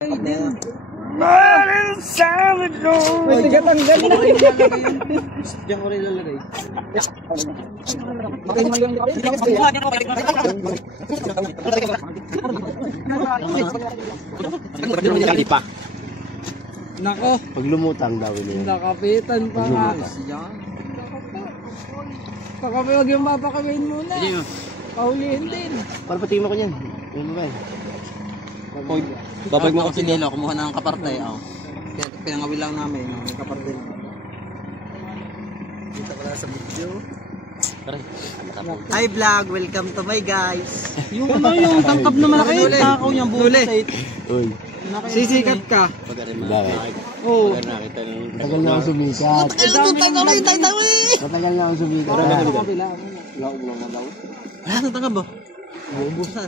Pwede ka tanggal. Diyan ko rin lalagay. Nako. Pag lumutang daw yun. Nakapitan pa nga. Pakapi, wag yung papakapiin muna. Paulihin din. Para patingin mo ko yan. Yan ba eh. Babag mo ko si Lelo, kumuha ng kaparte. Pinangawil lang namin yung kaparte. Dito pala sa video. Hi vlog, welcome to my guys. Yung ano yung tangkap na malaki, takaw niyang buhay. Uy. Sisikat ka. Bakit? Oo. Matagal na akong sumikat. Matagal na akong sumikat. Wala nang tangkap ba? Uubusan.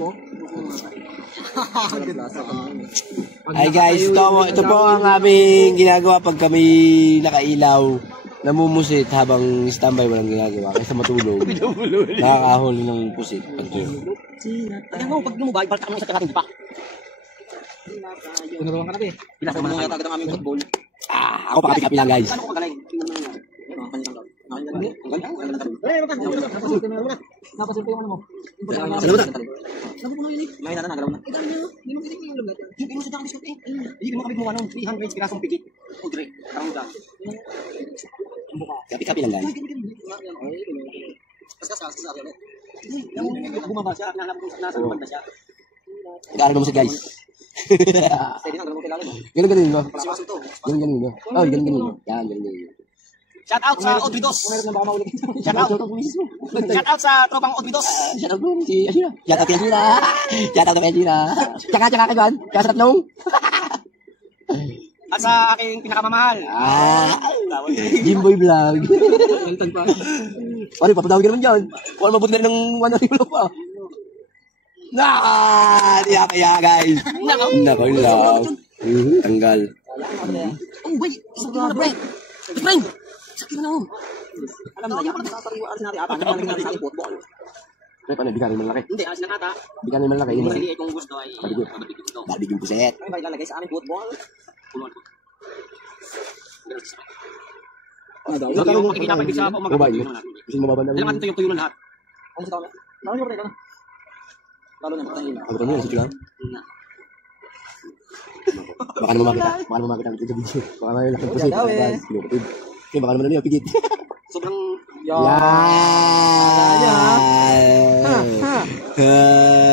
Hi guys, ito po ang aming ginagawa pag kami nakailaw. Namumusit habang standby, walang ginagawa. Kaysa matulog, nakakahuli ng pusit. Kaya mo, pag lumubay, balta ka ng isa ka natin, di pa? Pinagawa ka na eh. Pinasa mo na agad ang aming football. Ako pakapi-kapi lang guys. Ano ko magaling? Napasulta yung ano mo. May nana nagalaw na. Hindi mo sa dami shot eh. Hindi mo kabig mo ano, 300 pirasong pigit. Udre, kamuda. Kapi-kapi lang guys. Kas. Bumaba siya, pinanap ko nasa banda siya. Nag-aaral mo guys. Pwede nang galaw kailangan mo. Ganun mo. Pasiwaso to. Ganun mo. Oh, ganun mo. Yan, ganun mo. Shout out sa Odridos. Shout out sa tropang Odridos. Shout out mo si Ashira. Shout out kay Ashira. Shout out kay Ashira. Tsaka kay Juan. Kasarap nung. At sa aking pinakamamahal. Jimboy Vlog. Pare, papadawin ka naman dyan. Kung ano mabuti na rin ng 1 ulo pa. Diya kaya guys. Nako lang. Tanggal. Oh wait, sakit na break. Friend. Sakit na naman. Alam mo, yung pagkakasariwaan natin ata, nakalang natin sa football. Pre, paano, bikanin mo malaki? Hindi, alas na ata. Bikanin mo malaki. Hindi, kung gusto ay mabibigyan ito. Babig yung puset. Ay, ba ilalagay sa aming football? Puluan po. So, yung makikita pa ibig sa umaga. Gusto mo mababanda? Alam natin tuyo ng lahat. Ano sa tao? Lalo nyo pa tayo. Lalo na, patayin na. Ano pa mo, si Chulang? Baka naman makita ang video. Baka naman yung puset. Baka naman yung pigit. Sobrang...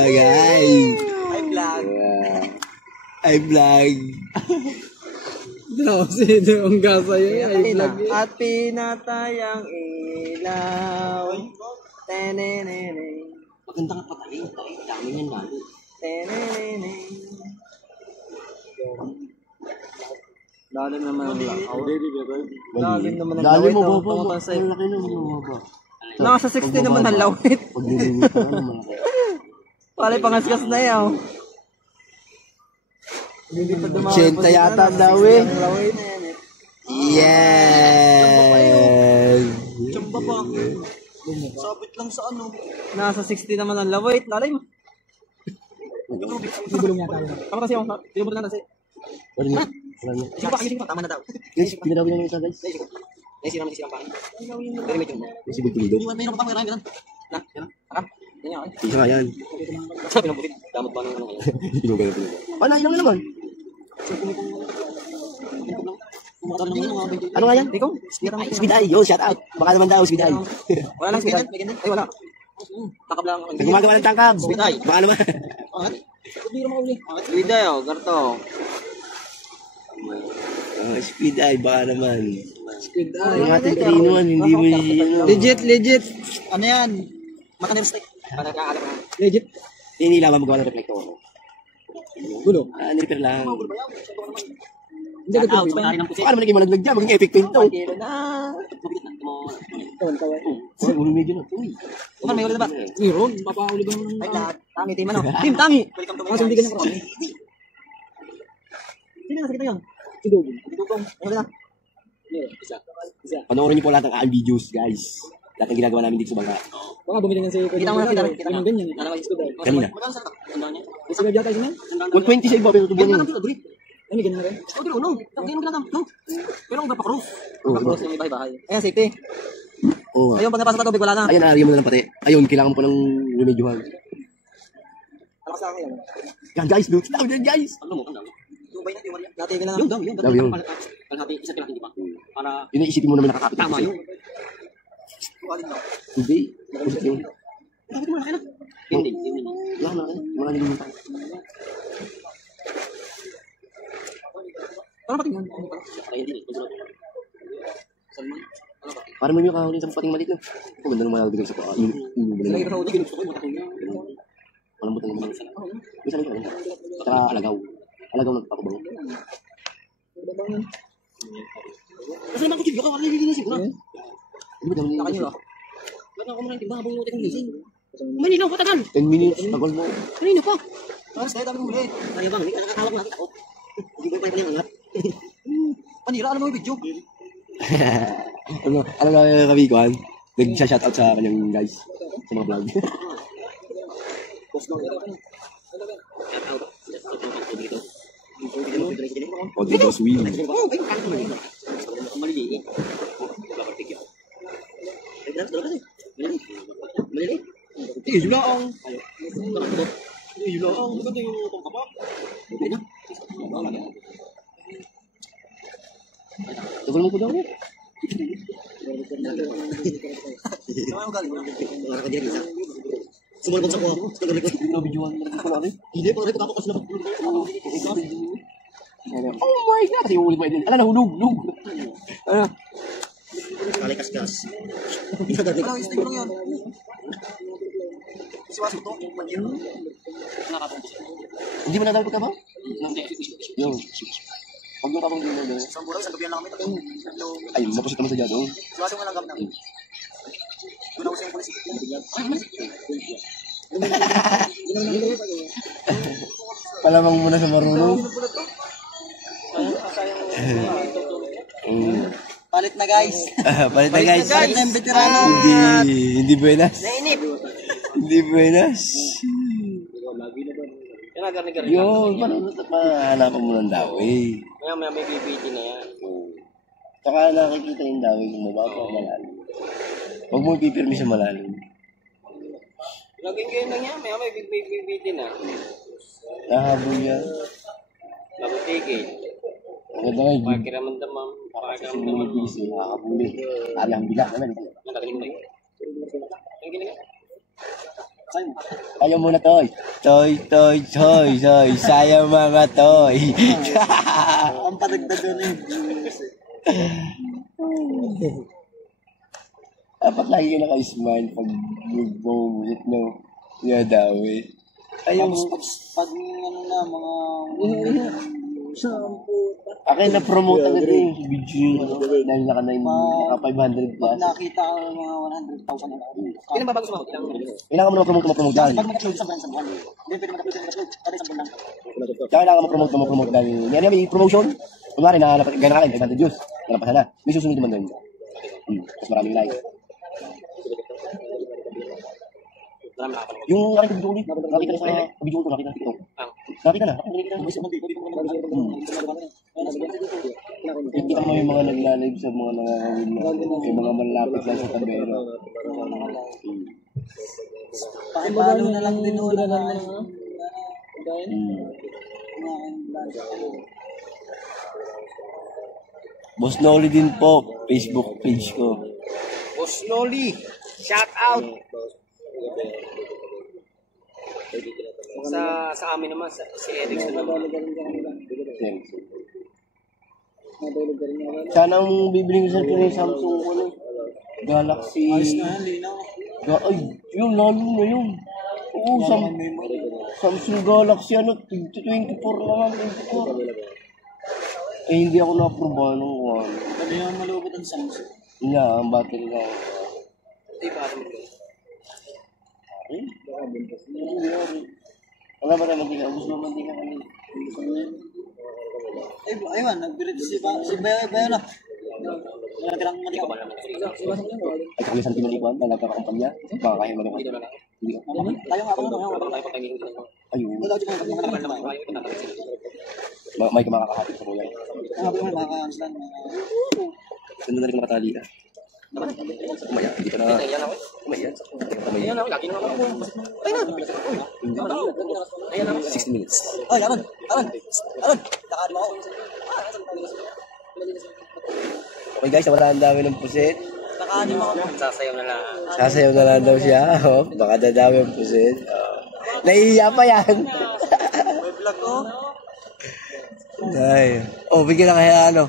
Guys. Hi vlog. No, sino ang gasa yun? At pinatayang ilaw. Tenenene. Magandang patayin. Dami yan na. Tenenene. Lalim naman ang lakaw. Lalim naman ang lawit. Lalim mo ba? Malaki naman mo ba? Nasa 60 naman ang lawit. Pag nilingit ka naman malaki. Palay pangaskas na yaw. 80 yata ang lawit. Yes! Chamba pa. Sabit lang sa ano. Nasa 60 naman ang lawit. Lalim. Nagulong yata yun. Tama kasi yung tinubod na kasi. Wala na. Sige pa. Tama na daw. Guys, pinadawin na yung isa guys. Ay, siram pa. Very medyo. Si Bigpulido. Mayroon pa pang ganun. Na, yan.Aka. Yan yan. Isa nga yan. Sabi ng bukid. Damot pa ng ano. Pinugalan. Ano, ilang naman? Ano nga yan? Ikaw? Speed Eye. Yo, shout out. Baka naman daw, Speed Eye. Wala lang speed eye. Ay, wala. Takab lang. Gumagawa ng tangkab. Speed Eye. Baka naman. Speed eye, oh. Garto. Speed Eye, baka naman. Speed Yung ating 3-in-1, hindi mo yun. Legit. Ano yan? Makaner stick. Nagkaalam na. Legit. Hindi lang magawa ng reflector. Gulo. Nirepair lang. Hindi ka Out, sa ng pusit. Baka naman naging malaglag dyan, maging epic paint to. Kilo na. Mabigit na. Ulo medyo na. Uy. Kuman, may ulit na ba? Meron. Papauli ba ng... Ay, lahat. Tangi, team ano? Team, tangi! Welcome to my Kaso hindi ka ng cross. Sino nasa kita yun? Si Dugong. Dugong. Ay, wala na. Isa. Panoorin niyo po lahat ng videos, guys. Lahat ng ginagawa namin dito sa bangka. Baka bumili ng si Kita mo na kita. Kita yung mo. ganyan. Kanina. Magkano sa tandaan niya? Kasi may tayo siya. 120 sa iba, pero tubo Ganyan niya. lang dito, duri. Ay, may ganyan na rin. Oh, duri, no. Ganyan mo ginagawa. No. Pero kung iba-cross. Oo. Iba-cross yung iba-ibahay. Ayan, safety. Oo nga. Ayun, pag napasok pa tubig, wala na. Ayun, aarya mo na lang pati. Ayun, kailangan po ng remedyohan. Alakas lang yan. Yan guys, look. Tawag yan guys. Ano mo, ano? Yung bay na, yung Maria. Dati, na. Yung dami, yung Dami yun. Kalahati, isa't kalahati, di ba? Para, Yun ang isipin mo naman nakakapit. tama yun. Kuhalin lang. Hindi. Yung, Dapat mo malaki na. Hindi, hindi. wala na. Wala na yung Ano pating yan? Para hindi, pagulot. Salman. Ano pating? Para mo yung kahulin sa pating malit no. Ang ganda naman nabigay sa paa. Sila yung kahuli, ginusto ko yung matakong yan. Walang butang naman. Isa lang yun. Saka alagaw. Alagaw nagpapabango. Kasi naman ko tibyo ka, wala nililinisin ko na. Hindi ba dami Naka nyo ah. Ba't ako muna yung timba habang nuti kong lising? Manila, patagal! 10 minutes, tagal mo. Kanina pa. Tapos kaya dami huli. Kaya bang, hindi ka nakakawak natin ako. Hindi ko pa yung panangat. Panira, alam mo yung video? Ano na kami, Kwan? Nag-shoutout sa kanyang guys. Sa mga vlog. Post lang. Shout out. Dito. O, dito sa swing. Oh, ay, kaya ko maliliit. Maliliit. Maliliit. Ay, dalawa kasi. Maliliit. Maliliit. Yun lang. Yun lang. Maganda yung pangkapak. Okay na. Tagal mo ko daw. Saan mo galing? Wala ka dyan isa. Sumalabog sa kuha ko. Binabidyohan mo na ko namin. Hindi, pag repot ako kasi labag. Oh my God! Kasi yung ulit mo din. Ala, nahulog. Ano? Kalay kaskas. Ano, istig lang yan. Siwas ko to. Hindi mo nadal ka ba? Yung. Pag yung kapang din mo. Isang buraw, isang gabi lang kami. Ay, napusit naman sa dyan. Siwas mo lang gam namin. Doon ako sa yung pulis. Palamang mo na sa marunong. Palit na guys. Palit na guys. Palit na yung veterano. Hindi buenas. Nainip. Hindi buenas. Ganagar-nigar. Yun, mahanapan mo ng dawi. May BBT na yan. Saka nakikita yung dawi kung mababa o malalim. Huwag mo ipipirmi sa malalim. Laging kayo lang yan. May BBT na. Nahabol yan. Labutigil. Ang ganda nga yung Pakiramdam. mga PC, nakakabuli. Ari ang biga naman. Natagalin mo ba yun? Ang ginaga? Ayaw mo na, Toy. Toy. Sayang mga Toy. Ang padagdag doon eh. Dapat lagi ka naka-smile pag nag-bumulit, no? Dawi. Ayaw mo. Pag ano na, mga... Akin na-promote agad na yung video. Dahil naka 500 plus. Nakita ko mga 100,000 na. Ilan ba bago sumahot? Kailangan mo na ma-promote dahil. Pag mag-upload sa buwan sa buwan. Hindi pwede mag-upload sa buwan. Kada isang buwan lang. Kailangan ma-promote dahil. Yan may promotion. Kunwari na gano'n ka rin, 500 views. Nalapasan na. May susunod naman doon. Mas maraming like. Yung aking video ulit, nakita na sa video ko, nakita na TikTok. Nakita na, Kita mo yung mga nagla-live sa mga nangangawin na, yung mga malapit lang sa tabero. Pakipalo na lang din ho na lang. Boss Noli din po, Facebook page ko. Boss Noli, shout out. Sa amin naman, si Erickson naman. Sana ang bibili ko sa ito yung Samsung ko na. Galaxy. Ay, yun, lalo na yun. Oo, Samsung Galaxy, 24 naman, 24. Eh, hindi ako na-approve ng one. Ano yung malupit ang Samsung? Yun na, ang battery na. Hindi pa rin. Wala ba naman din? Ubus naman din kami. Aywan, nagbirit si Bayo na. Ay, kung isang pinalipuan, talaga ka kumpanya, baka kaya mo naman. Hindi ka. Tayo nga ako naman, tayo pa tayo. Ayun. May kumakakahapit sa kuya. Ganda na rin nakatali ah. Kumaya, hindi pa na. Kumaya. Ayan na, lagi na ako. Ay na. 60 minutes. Ay, aron. Lakad mo. Okay guys, wala ang dami ng pusit. Lakad mo. Sasayaw na lang. Sasayaw na lang daw siya. Oh, baka dadami ang pusit. Nahihiya pa yan. May vlog ko. Ay. Oh, bigyan na kaya ano.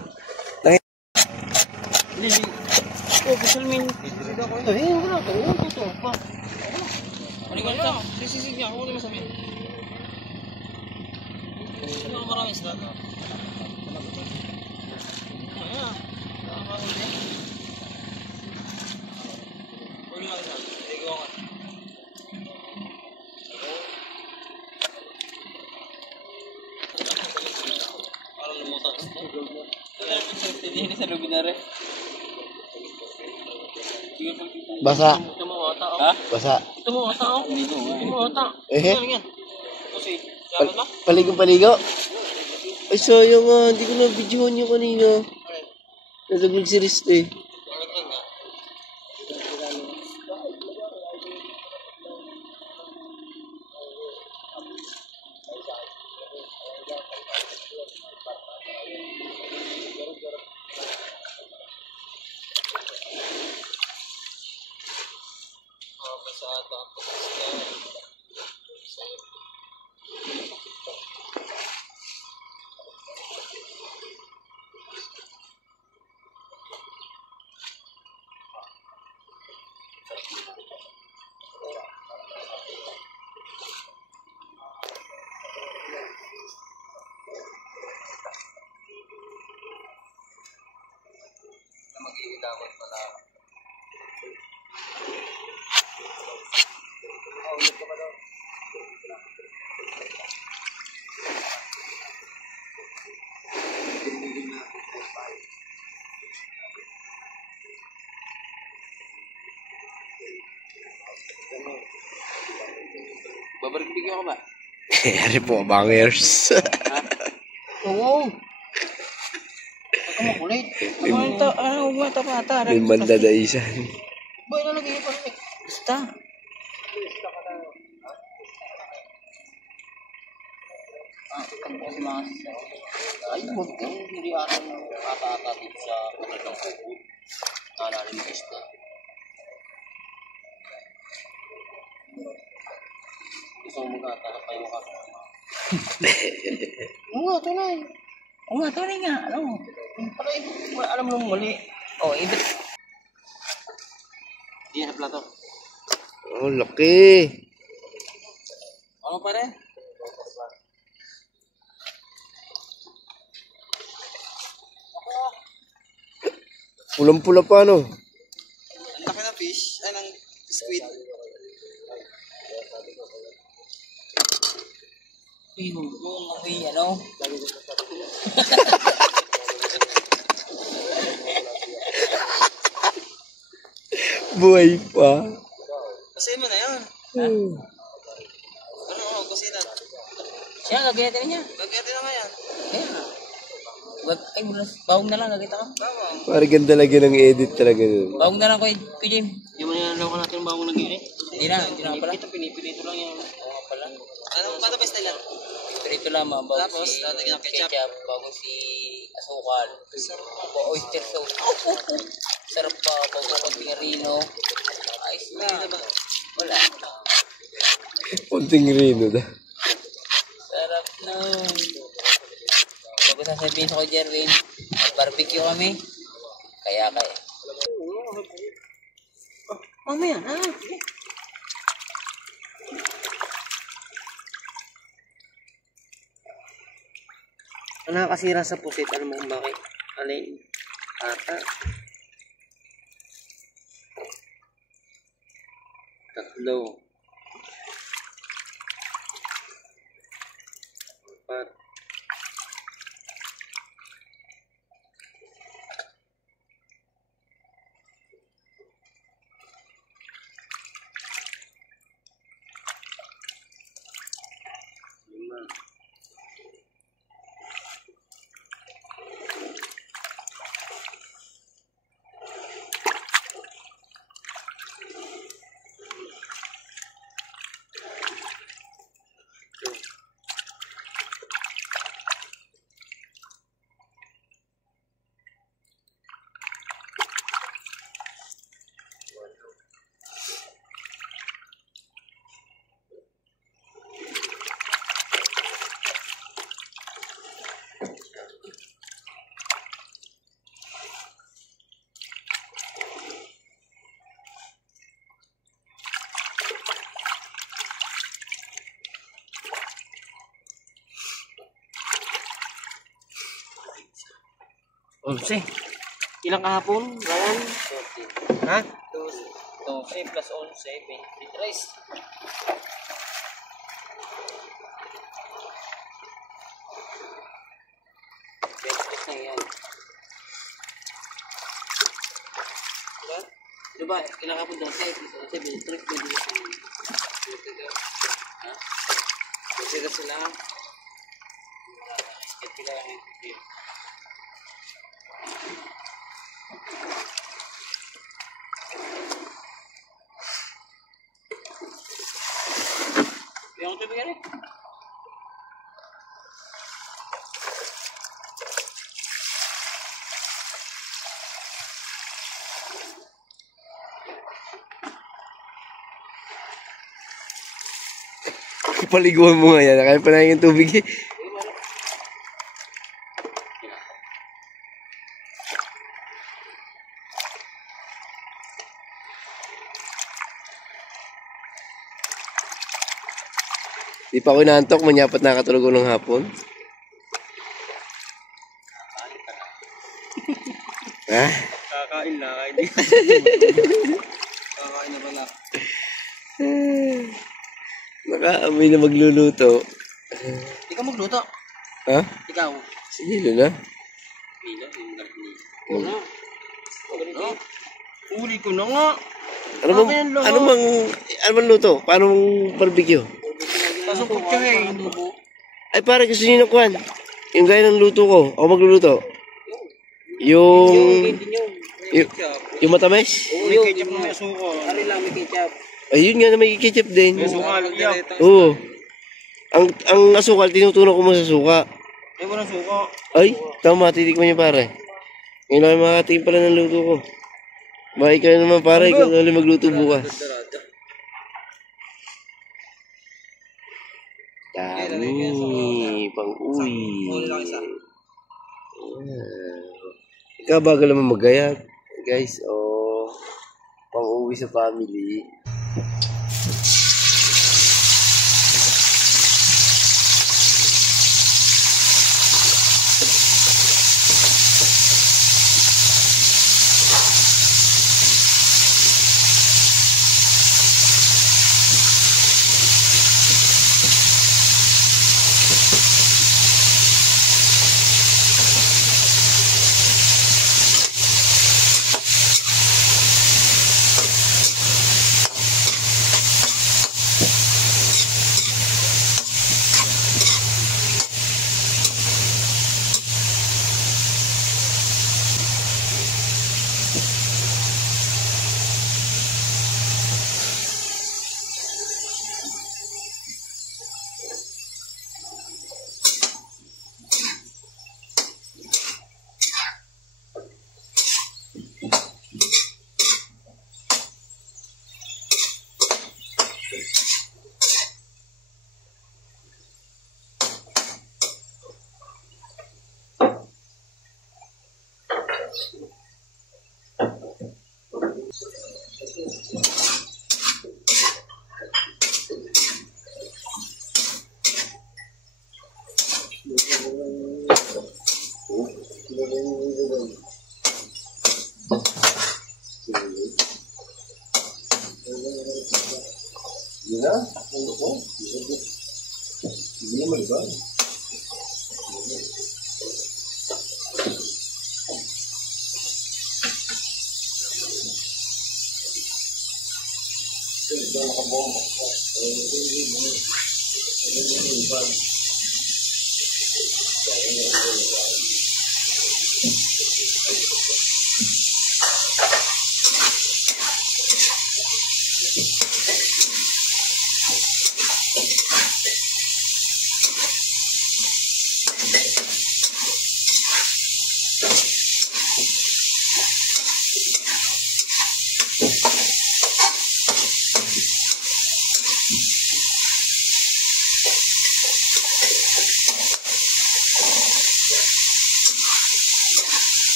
Oh, Busalmin. Ito, wala to. Ito pa. Ano ka ito? Sisisig niya. Ako na masamin. Ano ang maraming sila? Ayan. Nakakahuli. Huli lang siya. Ligo ka. Parang lumutan. Hindi sa lubid na rin. Basa. Ito mo ata. Ha? Basa. Ito mo ata. Ito mo ata. Eh? Ano yan? Kasi, sabi ba? Paligo. Ay, sayang nga. Hindi ko na-videohan nyo kanina. Nadaglag si Riste. Ano nga? Basa ata. Magigidamot pala. Ulit ka pa daw. Babalik-bigyan ko ba? Ari po, bangers. Oo. Huwag makulit. Huwag mo tapata. May mandadaisan. Boy, nalagay pa rin. Basta. Ay, huwag ko. Hindi ako ata-ata dito sa pagkatang kubo. Naalala ni Krista. Gusto mo mag-ata na pa yung kakasama. Oo nga, tunay. Oo nga, tunay nga. Alam mo. Alam mo nung mali. Oh, ibig. Hindi na plato. Oh, laki. Ano pa rin? Pulang-pula pa, no? Ang laki na fish. Ay, ng squid. Uy, ano? Buhay pa. Kasi mo na yun. Ano ako, kusinan. Siya, gagayatin niya. Gagayatin na nga yan. Kaya nga. Ay, bawang na lang, gagayita ka. Bawang. Parang ganda lagi ng edit talaga nun. Bawang na lang ko, Jim. Hindi mo nilalawak natin yung bawang nag-iinit. Hindi na pala. Ito, pinipilito lang yan. Oo nga pala. Paano ba style yan? Pinipilito lang, mga bawang tapos, si ketchup, bawang si asukal, oyster sauce. Sarap pa, bawang konting rino. Ayos na. Wala. Konting rino da. Sarap na. Bago sasabihin ko kay Jerwin, mag-barbecue kami. Kaya. Mamaya na. Ang nakakasira sa pusit, alam mo kung bakit? Alin? Ata. Tatlo. Apat. 11. Ilang kahapon? Ryan? 12. Ha? 12 plus 11, 23. Diba, ilang kahapon 12 plus 11, 23. Ha? Kasi kasi lang. Ito lang yung video. Yang tu begini. Paliguan mo nga yan. Kaya pa na yung tubig eh. Di pa ako inaantok. Manyapat nakatulog ko ng hapon. Ha? Kakain na, kain. Kakain na pala. Nakaamoy na magluluto. Ikaw magluto. Ha? Ikaw. Si Nilo na. Nilo, yung galit ni. Uli ko na nga. Ano bang luto? Paano barbecue? Pasukot ka eh. Ay, para gusto niyo ng kwan. Yung gaya ng luto ko. Ako magluluto. Yung matamis? May ketchup na may suko. Ari lang may ketchup. Ayun nga na may ketchup din. May suka. Oo. Ang asukal, tinutunan ko mo sa suka. Ay, walang suko. Ay, tama, titikman niyo pare. Ngayon lang makatikim pala ng luto ko. Baka ikaw naman pare, ikaw na magluto bukas. Dami, pang-uwi. Ikaw bagal naman magayat. Guys, pang-uwi sa family.